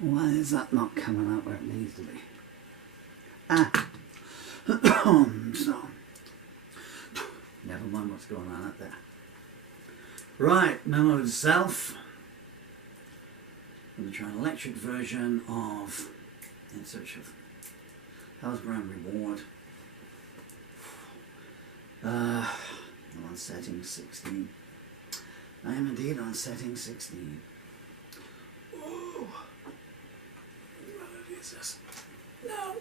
Why is that not coming out where it needs to be? Ah. So, never mind what's going on out there. Right, memo to self. I'm going to try an electric version of In Search of Hell's Grand Reward. I'm on setting 16. I am indeed on setting 16. Oh, what is this? No.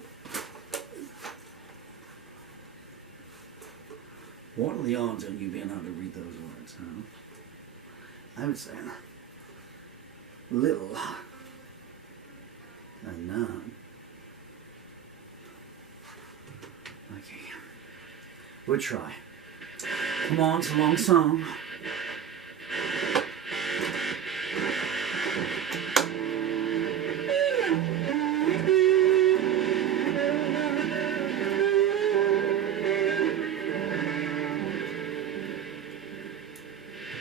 What are the odds on you being able to read those words, huh? I would say little and none. Okay. We'll try. Come on, it's a long song.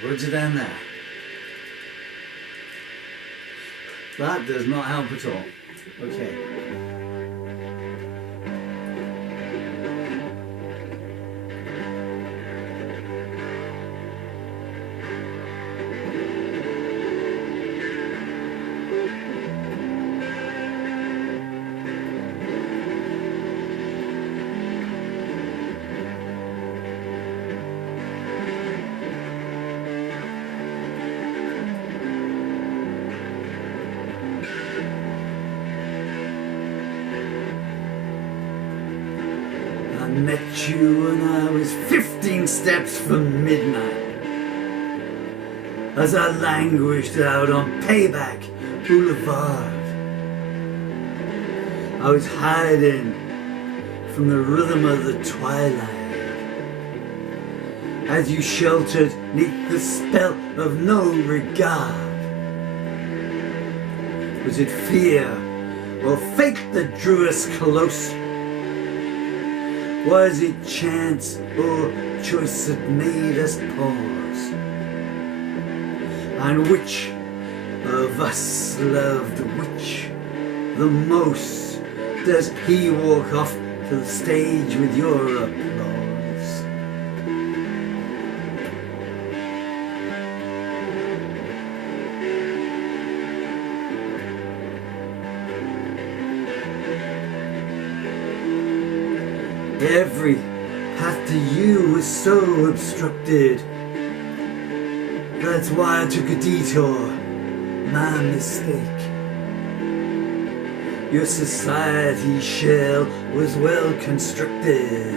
Words are down there. That does not help at all. Okay. Met you when I was 15 steps from midnight, as I languished out on Payback Boulevard. I was hiding from the rhythm of the twilight, as you sheltered neath the spell of no regard. Was it fear or fate that drew us close? Was it chance or choice that made us pause? And which of us loved which the most? Does he walk off to the stage with your applause? Every path to you was so obstructed. That's why I took a detour, my mistake. Your society shell was well constructed,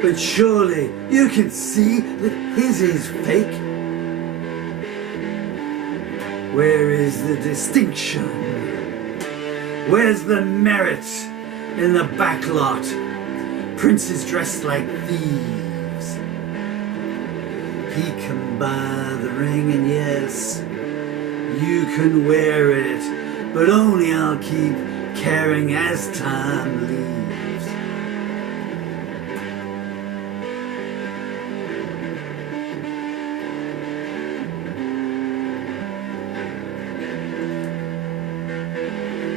but surely you can see that his is fake. Where is the distinction? Where's the merit? In the backlot, princes dressed like thieves. He can buy the ring, and yes, you can wear it, but only I'll keep caring as time leaves.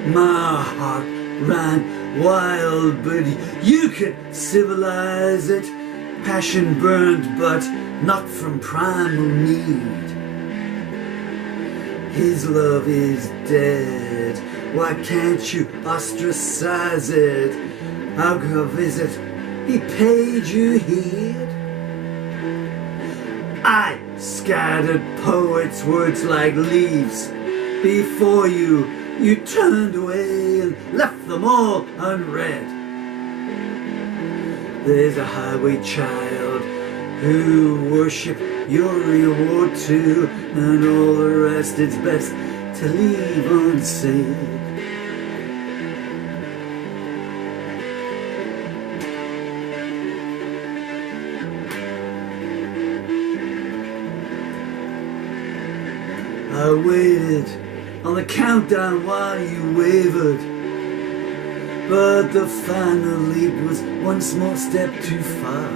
My heart ran wild, but you could civilize it. Passion burned, but not from primal need. His love is dead. Why can't you ostracize it? How is it he paid you heed? I scattered poets' words like leaves before you. You turned away and left them all unread. There's a highway child who worship your reward too, and all the rest it's best to leave unsaid. I waited on the countdown while you wavered, but the final leap was one small step too far.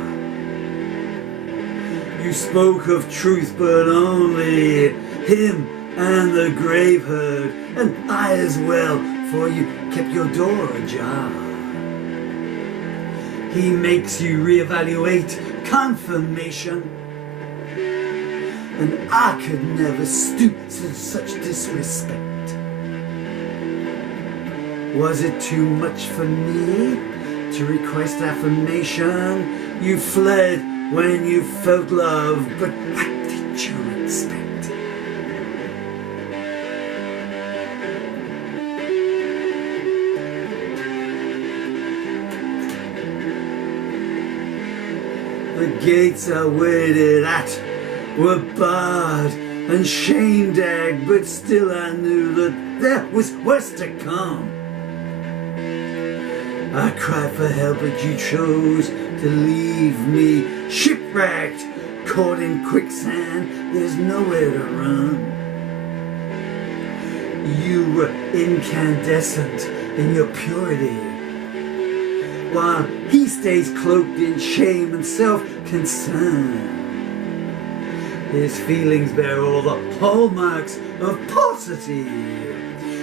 You spoke of truth, but only him and the grave heard, and I as well, for you kept your door ajar. He makes you reevaluate confirmation, and I could never stoop to such disrespect. Was it too much for me to request affirmation? You fled when you felt love, but what did you expect? The gates I waited at were barred and shame-dagged, but still I knew that there was worse to come. I cried for help, but you chose to leave me shipwrecked, caught in quicksand. There's nowhere to run. You were incandescent in your purity, while he stays cloaked in shame and self-concern. His feelings bear all the hallmarks of paucity.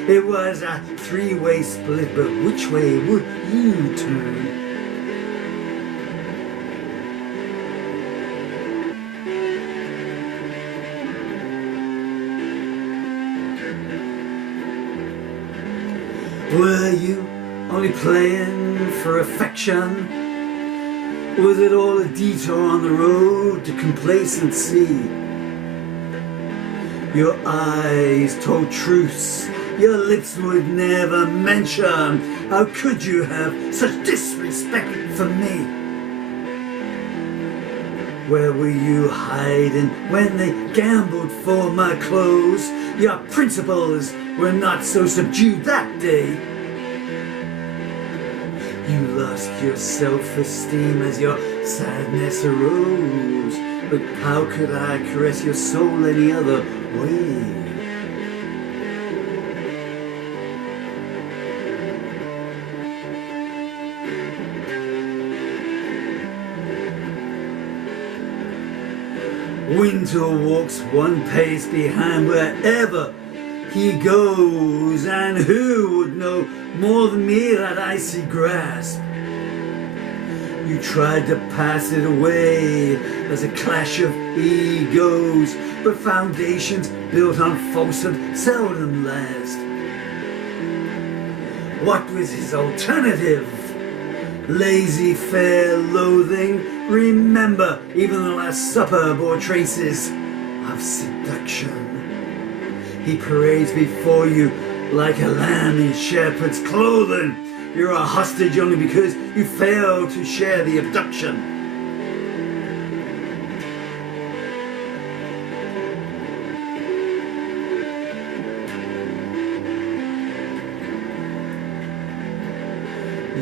It was a three-way split, but which way would you turn? Were you only playing for affection? Was it all a detour on the road to complacency? Your eyes told truths your lips would never mention. How could you have such disrespect for me? Where were you hiding when they gambled for my clothes? Your principles were not so subdued that day. You lost your self-esteem as your sadness arose. But how could I caress your soul any other way? Winter walks one pace behind wherever he goes, and who would know more than me that icy grasp? You tried to pass it away as a clash of egos, but foundations built on falsehood seldom last. What was his alternative? Lazy fair loathing? Remember, even the Last Supper bore traces of seduction. He parades before you like a lamb in shepherd's clothing. You're a hostage only because you failed to share the abduction.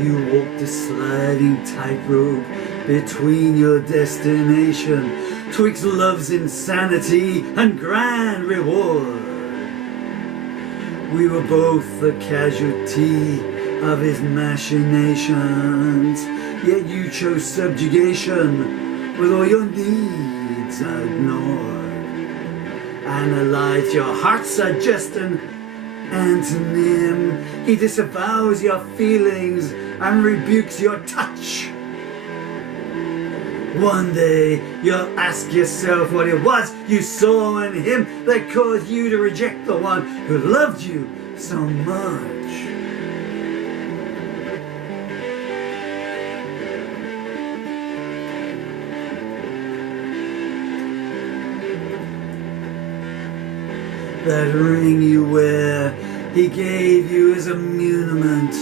You walk the sliding tightrope between your destination, twixt love's insanity and grand reward. We were both the casualty of his machinations, yet you chose subjugation with all your needs ignored. Analyze your hearts are just an antonym. He disavows your feelings and rebukes your touch. One day you'll ask yourself what it was you saw in him that caused you to reject the one who loved you so much. That ring you wear, he gave you as a muniment.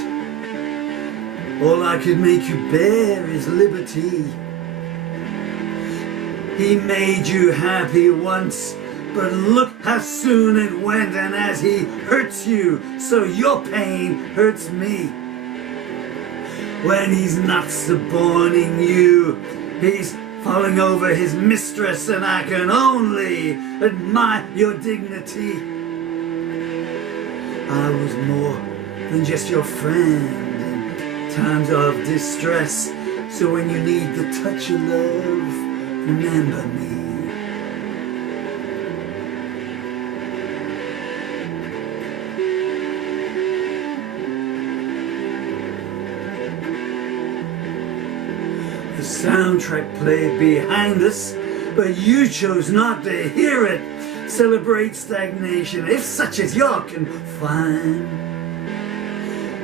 All I could make you bear is liberty. He made you happy once, but look how soon it went, and as he hurts you, so your pain hurts me. When he's not suborning you, he's falling over his mistress, and I can only admire your dignity. I was more than just your friend in times of distress, so when you need the touch of love, remember me. soundtrack played behind us, but you chose not to hear it. Celebrate stagnation, if such is your confine.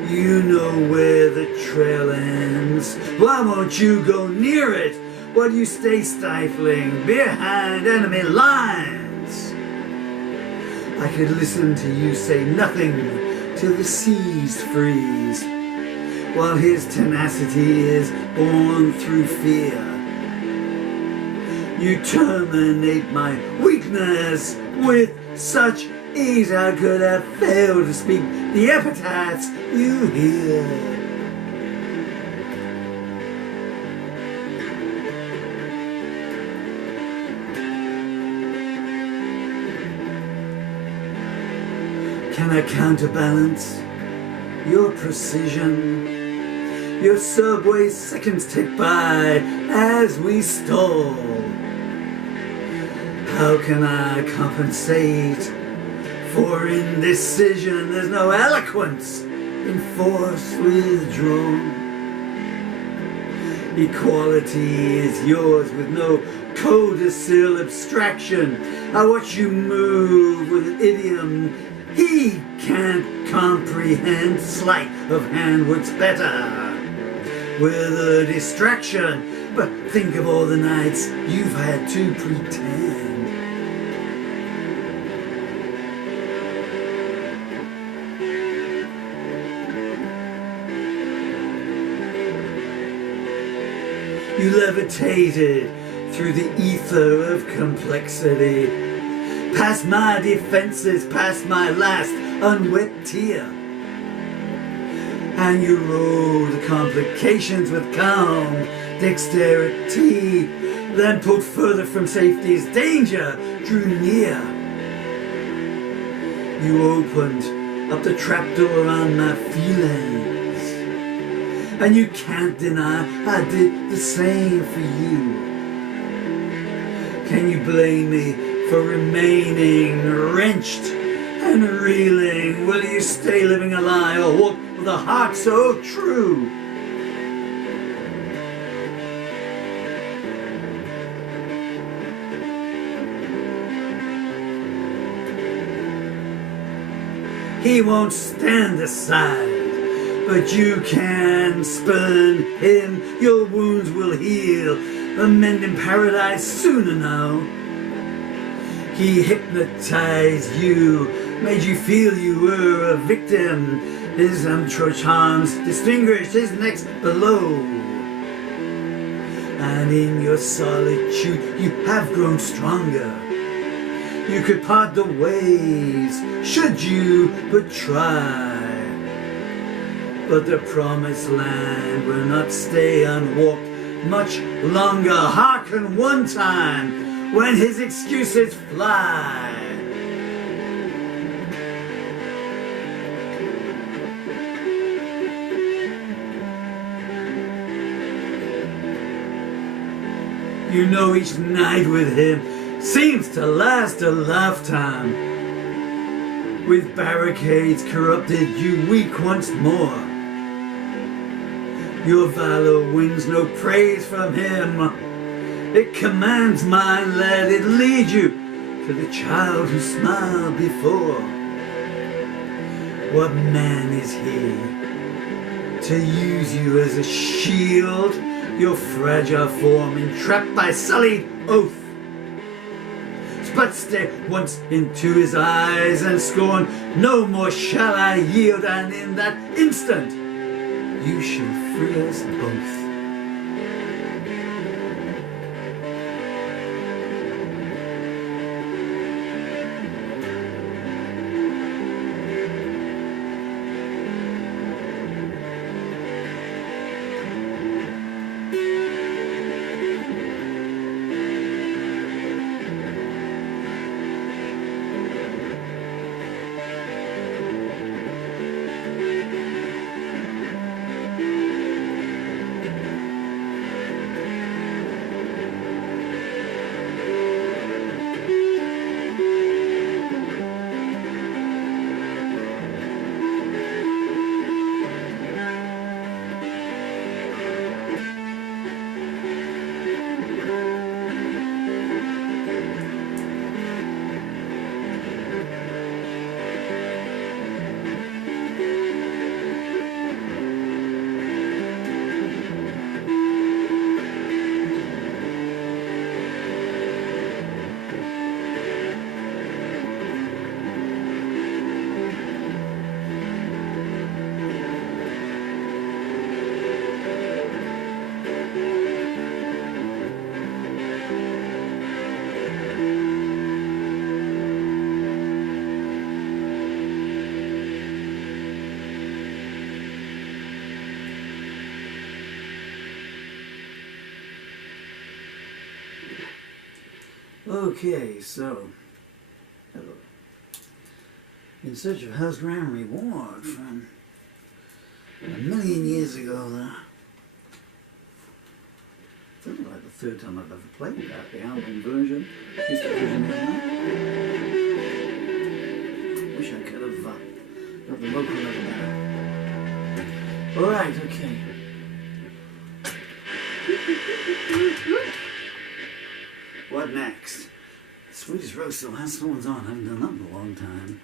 You know where the trail ends. Why won't you go near it? Why do you stay stifling behind enemy lines? I could listen to you say nothing till the seas freeze, while his tenacity is born through fear. You terminate my weakness with such ease. I could have failed to speak the epithets you hear. Can I counterbalance your precision? Your subway seconds tick by as we stall. How can I compensate for indecision? There's no eloquence in force withdrawn. Equality is yours with no codicil abstraction. I watch you move with an idiom he can't comprehend. Sleight of hand works better with a distraction. But think of all the nights you've had to pretend. You levitated through the ether of complexity, past my defenses, past my last unwept tear. And you rode the complications with calm dexterity, then pulled further from safety's danger, drew near. You opened up the trapdoor on my feelings, and you can't deny I did the same for you. Can you blame me for remaining wrenched and reeling? Will you stay living a lie or walk with a heart so true? He won't stand aside, but you can spurn him. Your wounds will heal, amend in paradise sooner now. He hypnotized you, made you feel you were a victim. His untrue charms distinguished his next below. And in your solitude you have grown stronger. You could part the ways, should you but try. But the promised land will not stay unwalked much longer. Hearken one time when his excuses fly. You know each night with him seems to last a lifetime. With barricades corrupted, you weak once more. Your valor wins no praise from him. It commands mine, let it lead you to the child who smiled before. What man is he to use you as a shield? Your fragile form entrapped by sullied oath. But stare once into his eyes and scorn, no more shall I yield, and in that instant you shall free us both. Okay, so, hello. In search of Hell's Grand Reward from 1,000,000 years ago now. It's only like the third time I've ever played that, the album version. Used to version Wish I could have got the local level better. Alright, okay. What next? Swedish Roast still has thorns on. I haven't done that in a long time.